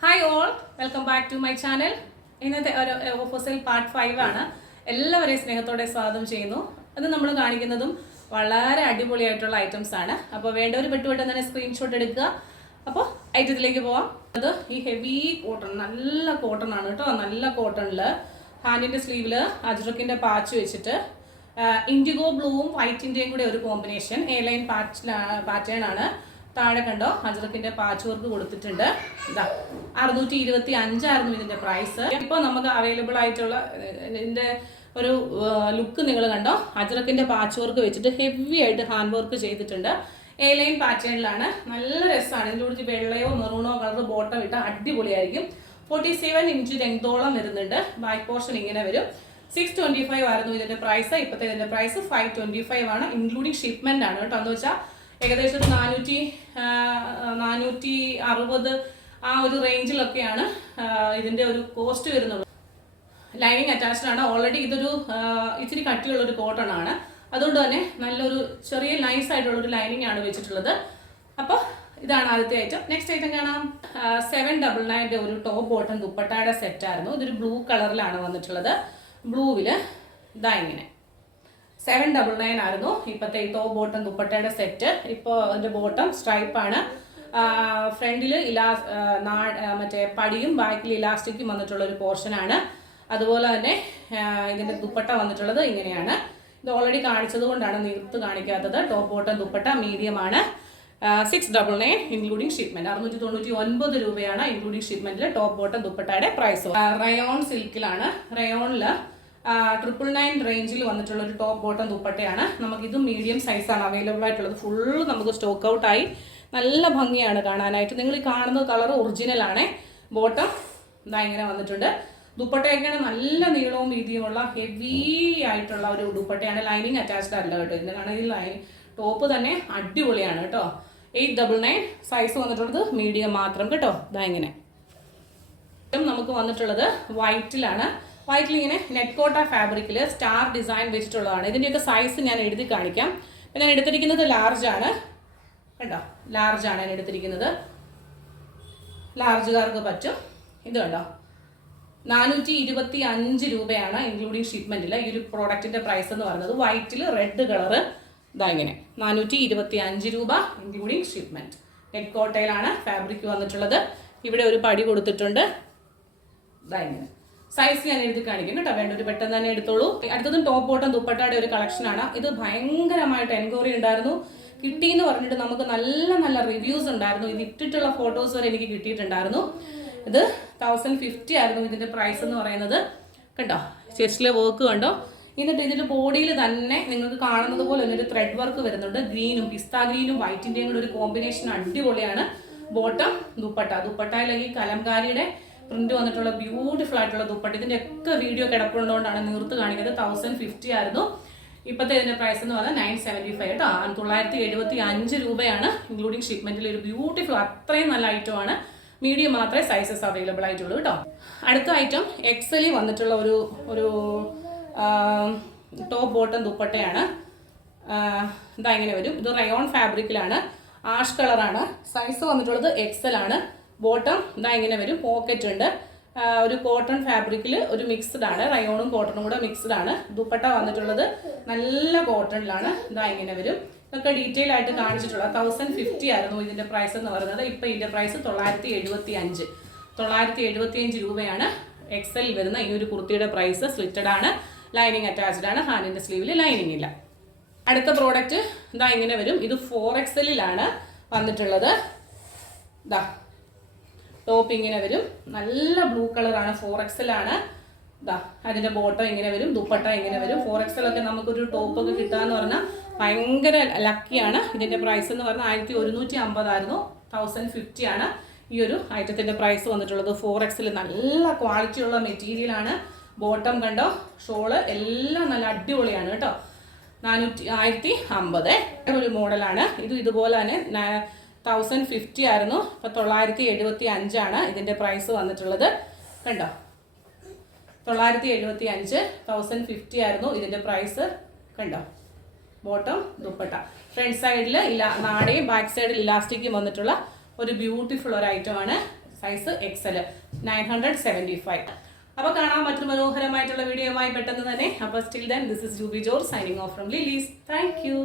Hi all, welcome back to my channel. ഇന്നത്തെ ഒരു offer sale part 5 ആണ്. എല്ലാവരെയും സ്നേഹത്തോടെ സ്വാഗതം ചെയ്യുന്നു. അത് നമ്മൾ കാണിക്കുന്നതും വളരെ അടിപൊളിയായിട്ടുള്ള ഐറ്റംസ് ആണ്. അപ്പോൾ വേണ്ടവർ പെട്ടെന്ന് തന്നെ സ്ക്രീൻഷോട്ട് എടുക്കുക. അപ്പോൾ ഐറ്റത്തിലേക്ക് പോവാം. അത് ഈ ഹെവി കോട്ടൺ, നല്ല കോട്ടൺ ആണ് കേട്ടോ. നല്ല കോട്ടണിൽ ഹാൻഡിൻ്റെ സ്ലീവിൽ അജ്രക്കിൻ്റെ പാച്ച് വെച്ചിട്ട് ഇൻഡിഗോ ബ്ലൂവും വൈറ്റിൻ്റെയും കൂടെ ഒരു കോമ്പിനേഷൻ എ ലൈൻ പാറ്റേൺ ആണ്. താഴെ കണ്ടോ അജ്രക്കിന്റെ പാച്ച് വർക്ക് കൊടുത്തിട്ടുണ്ട്. ഇതാ 625 ഇതിന്റെ പ്രൈസ്. ഇപ്പോൾ നമുക്ക് അവൈലബിൾ ആയിട്ടുള്ള ഇതിന്റെ ഒരു ലുക്ക് നിങ്ങൾ കണ്ടോ. അജ്രക്കിന്റെ പാച്ച് വർക്ക് വെച്ചിട്ട് ഹെവി ആയിട്ട് ഹാൻഡ് വർക്ക് ചെയ്തിട്ടുണ്ട്. എ ലൈൻ പാറ്റേണിലാണ്. നല്ല രസമാണ്. ഇതിൻ്റെ കൂടി വെള്ളയോ മെറൂണോ കളർ ബോട്ടം ഇട്ടാൽ അടിപൊളിയായിരിക്കും. 47 ഇഞ്ച് ലെങ്തോളം വരുന്നുണ്ട്. ബാക്ക് പോർഷൻ ഇങ്ങനെ വരും. 625 ആയിരുന്നു ഇതിന്റെ പ്രൈസ്. ഇപ്പോഴത്തെ ഇതിന്റെ പ്രൈസ് 525 ആണ്. ഇൻക്ലൂഡിങ് ഷിപ്മെന്റ് ആണ് കേട്ടോ. എന്ന് വെച്ചാൽ ഏകദേശം ഒരു 460 ആ ഒരു റേഞ്ചിലൊക്കെയാണ് ഇതിന്റെ ഒരു കോസ്റ്റ് വരുന്നത്. ലൈനിങ് അറ്റാച്ച്ഡ് ആണ്. ഓൾറെഡി ഇതൊരു ഇച്ചിരി കട്ടിയുള്ള ഒരു കോട്ടൺ ആണ്. അതുകൊണ്ട് തന്നെ നല്ലൊരു ചെറിയ നൈസ് ആയിട്ടുള്ള ഒരു ലൈനിങ് ആണ് വെച്ചിട്ടുള്ളത്. അപ്പോൾ ഇതാണ് ആദ്യത്തെ ഐറ്റം. നെക്സ്റ്റ് ഐറ്റം കാണാം. 799 ഒരു ടോപ്പ് ബോട്ടം ദുപ്പട്ടയുടെ സെറ്റ് ആയിരുന്നു. ഇതൊരു ബ്ലൂ കളറിലാണ് വന്നിട്ടുള്ളത്. ബ്ലൂവിൽ ഇതാ ഇങ്ങനെ 799 ആയിരുന്നു ഇപ്പോഴത്തെ ഈ ടോപ്പ് ബോട്ടം ദുപ്പട്ടയുടെ സെറ്റ്. ഇപ്പോൾ അതിൻ്റെ ബോട്ടം സ്ട്രൈപ്പാണ്. ഫ്രണ്ടിൽ മറ്റേ പടിയും ബാക്കിൽ ഇലാസ്റ്റിക്കും വന്നിട്ടുള്ള ഒരു പോർഷനാണ്. അതുപോലെ തന്നെ ഇതിൻ്റെ ദുപ്പട്ട വന്നിട്ടുള്ളത് ഇങ്ങനെയാണ്. ഇത് ഓൾറെഡി കാണിച്ചത് കൊണ്ടാണ് നിർത്ത് കാണിക്കാത്തത്. ടോപ്പ് ബോട്ടം ദുപ്പട്ട മീഡിയം ആണ്. 699 ഇൻക്ലൂഡിങ് ഷിപ്മെന്റ്. 699 രൂപയാണ് ഇൻക്ലൂഡിങ് ഷിപ്മെന്റിൽ ടോപ്പ് ബോട്ടം ദുപ്പട്ടയുടെ പ്രൈസ്. റയോൺ സിൽക്കിലാണ്. റയോണിൽ 999 റേഞ്ചിൽ വന്നിട്ടുള്ള ഒരു ടോപ്പ് ബോട്ടം ദുപ്പട്ടയാണ്. നമുക്കിതും മീഡിയം സൈസാണ് അവൈലബിൾ ആയിട്ടുള്ളത്. ഫുള്ള് നമുക്ക് സ്റ്റോക്ക് ഔട്ടായി. നല്ല ഭംഗിയാണ് കാണാനായിട്ട്. നിങ്ങൾ ഈ കാണുന്ന കളർ ഒറിജിനൽ ആണ്. ബോട്ടം ഇതാ ഇങ്ങനെ വന്നിട്ടുണ്ട്. ദുപ്പട്ടയൊക്കെയാണ് നല്ല നീളവും വീതിയുമുള്ള ഹെവി ആയിട്ടുള്ള ഒരു ദുപ്പട്ടയാണ്. ലൈനിങ് അറ്റാച്ച്ഡ് അല്ല കേട്ടോ. ഇതിൻ്റെ കാണാൻ ടോപ്പ് തന്നെ അടിപൊളിയാണ് കേട്ടോ. 899 സൈസ് വന്നിട്ടുള്ളത് മീഡിയം മാത്രം കേട്ടോ. ഇതാ ഇങ്ങനെ നമുക്ക് വന്നിട്ടുള്ളത് വൈറ്റിലാണ്. വൈറ്റിൽ ഇങ്ങനെ നെറ്റ് കോട്ട ഫാബ്രിക്കിൽ സ്റ്റാർ ഡിസൈൻ വെച്ചിട്ടുള്ളതാണ്. ഇതിൻ്റെയൊക്കെ സൈസ് ഞാൻ എഴുതി കാണിക്കാം. പിന്നെ ഞാൻ എടുത്തിരിക്കുന്നത് ലാർജ് ആണ് കേട്ടോ. ലാർജ് ആണ് ഞാൻ എടുത്തിരിക്കുന്നത്. ലാർജുകാർക്ക് പറ്റും. ഇത് കണ്ടോ 425 രൂപയാണ് ഇൻക്ലൂഡിങ് ഷിപ്മെന്റിൽ ഈ ഒരു പ്രോഡക്റ്റിന്റെ പ്രൈസ് എന്ന് പറയുന്നത്. വൈറ്റിൽ റെഡ് കളറ് ഇതാ ഇങ്ങനെ 425 രൂപ ഇൻക്ലൂഡിങ് ഷിപ്മെന്റ്. നെറ്റ് കോട്ടയിലാണ് ഫാബ്രിക് വന്നിട്ടുള്ളത്. ഇവിടെ ഒരു പടി കൊടുത്തിട്ടുണ്ട്. ഇതാ ഇങ്ങനെ സൈസ് ഞാൻ എഴുതി കാണിക്കും കേട്ടോ. വേണ്ട ഒരു പെട്ടെന്ന് തന്നെ എടുത്തോളൂ. അടുത്തതും ടോപ്പ് ബോട്ടം ദുപ്പട്ടയുടെ ഒരു കളക്ഷനാണ്. ഇത് ഭയങ്കരമായിട്ട് എൻക്വയറി ഉണ്ടായിരുന്നു. കിട്ടിയെന്ന് പറഞ്ഞിട്ട് നമുക്ക് നല്ല നല്ല റിവ്യൂസ് ഉണ്ടായിരുന്നു. ഇത് ഇട്ടിട്ടുള്ള ഫോട്ടോസ് വരെ എനിക്ക് കിട്ടിയിട്ടുണ്ടായിരുന്നു. ഇത് 1050 ആയിരുന്നു ഇതിന്റെ പ്രൈസ് എന്ന് പറയുന്നത് കണ്ടോ. ചെസ്റ്റിലെ വർക്ക് കണ്ടോ. എന്നിട്ട് ഇതിന്റെ ബോഡിയിൽ തന്നെ നിങ്ങൾക്ക് കാണുന്നത് പോലെ ഒരു ത്രെഡ് വർക്ക് വരുന്നുണ്ട്. ഗ്രീനും പിസ്ത ഗ്രീനും വൈറ്റിന്റെയും കൂടെ ഒരു കോമ്പിനേഷൻ അടിപൊളിയാണ്. ബോട്ടം ദുപ്പട്ടയിലേക്ക് കലംകാരിയുടെ പ്രിന്റ് വന്നിട്ടുള്ള ബ്യൂട്ടിഫുൾ ആയിട്ടുള്ള ദുപ്പട്ട. ഇതിന്റെ ഒക്കെ വീഡിയോ കിടപ്പുള്ളതുകൊണ്ടാണ് നിർത്ത് കാണിക്കുന്നത്. 1050 ആയിരുന്നു. ഇപ്പോഴത്തെ ഇതിന്റെ പ്രൈസ് എന്ന് പറഞ്ഞാൽ 975 കേട്ടോ. 975 രൂപയാണ് ഇൻക്ലൂഡിങ് ഷിപ്മെന്റിൽ. ഒരു ബ്യൂട്ടിഫുൾ അത്രയും നല്ല ഐറ്റം ആണ്. മീഡിയം മാത്രമേ സൈസസ് അവൈലബിൾ ആയിട്ടുള്ളൂ കേട്ടോ. അടുത്ത ഐറ്റം എക്സലി വന്നിട്ടുള്ള ഒരു ടോപ്പ് ബോട്ടം ദുപ്പട്ടയാണ്. ഇതാ ഇങ്ങനെ വരും. ഇത് റയോൺ ഫാബ്രിക്കിലാണ്. ആഷ് കളറാണ്. സൈസ് വന്നിട്ടുള്ളത് എക്സൽ ആണ്. ബോട്ടം ഇതാ ഇങ്ങനെ വരും. പോക്കറ്റ് ഉണ്ട്. ഒരു കോട്ടൺ ഫാബ്രിക്കിൽ ഒരു മിക്സ്ഡ് ആണ്. റയോണും കോട്ടണും കൂടെ മിക്സ്ഡ് ആണ്. ദുപ്പട്ട വന്നിട്ടുള്ളത് നല്ല കോട്ടണിലാണ്. ഇതാ ഇങ്ങനെ വരും. ഇതൊക്കെ ഡീറ്റെയിൽ ആയിട്ട് കാണിച്ചിട്ടുള്ളത്. 1050 ആയിരുന്നു ഇതിന്റെ പ്രൈസ് എന്ന് പറയുന്നത്. ഇപ്പം ഇതിന്റെ പ്രൈസ് 975 രൂപയാണ് എക്സൽ വരുന്ന ഈ ഒരു കുർത്തിയുടെ പ്രൈസ്. സ്ലിറ്റഡ് ആണ്. ലൈനിങ് അറ്റാച്ച്ഡ് ആണ്. ഹാൻഡിന്റെ സ്ലീവിൽ ലൈനിങ് ഇല്ല. അടുത്ത പ്രോഡക്റ്റ് ഇതാ ഇങ്ങനെ വരും. ഇത് 4XL വന്നിട്ടുള്ളത്. ഇതാ ടോപ്പ് ഇങ്ങനെ വരും. നല്ല ബ്ലൂ കളറാണ്. 4XL ആണ്. ഇതാ അതിന്റെ ബോട്ടം ഇങ്ങനെ വരും. ദുപ്പട്ട ഇങ്ങനെ വരും. 4XL ഒക്കെ നമുക്കൊരു ടോപ്പൊക്കെ കിട്ടാന്ന് പറഞ്ഞാൽ ഭയങ്കര ലക്കിയാണ്. ഇതിന്റെ പ്രൈസ് എന്ന് പറഞ്ഞാൽ 1150 ആയിരുന്നു. 1050 ആണ് ഈ ഒരു ഐറ്റത്തിന്റെ പ്രൈസ് വന്നിട്ടുള്ളത്. 4XL നല്ല ക്വാളിറ്റി ഉള്ള മെറ്റീരിയൽ ആണ്. ബോട്ടം കണ്ടോ. ഷോള് എല്ലാം നല്ല അടിപൊളിയാണ് കേട്ടോ. 1050 ഒരു മോഡലാണ്. ഇതുപോലെ തന്നെ 1050 ആയിരുന്നു. ഇപ്പം 975 ആണ് ഇതിന്റെ പ്രൈസ് വന്നിട്ടുള്ളത് കണ്ടോ. 975 1050 ആയിരുന്നു ഇതിന്റെ പ്രൈസ് കണ്ടോ. ബോട്ടം ദുപ്പട്ട ഫ്രണ്ട് സൈഡിൽ നാടയും ബാക്ക് സൈഡിൽ ഇലാസ്റ്റിക്കും വന്നിട്ടുള്ള ഒരു ബ്യൂട്ടിഫുൾ ഒരു ഐറ്റമാണ്. Size XL 975. അപ്പോൾ കാണാൻ മറ്റൊരു മനോഹരമായിട്ടുള്ള വീഡിയോയുമായി പെട്ടെന്ന് തന്നെ. അപ്പോൾ still then this is Jubi George signing off from Lilies. Thank U.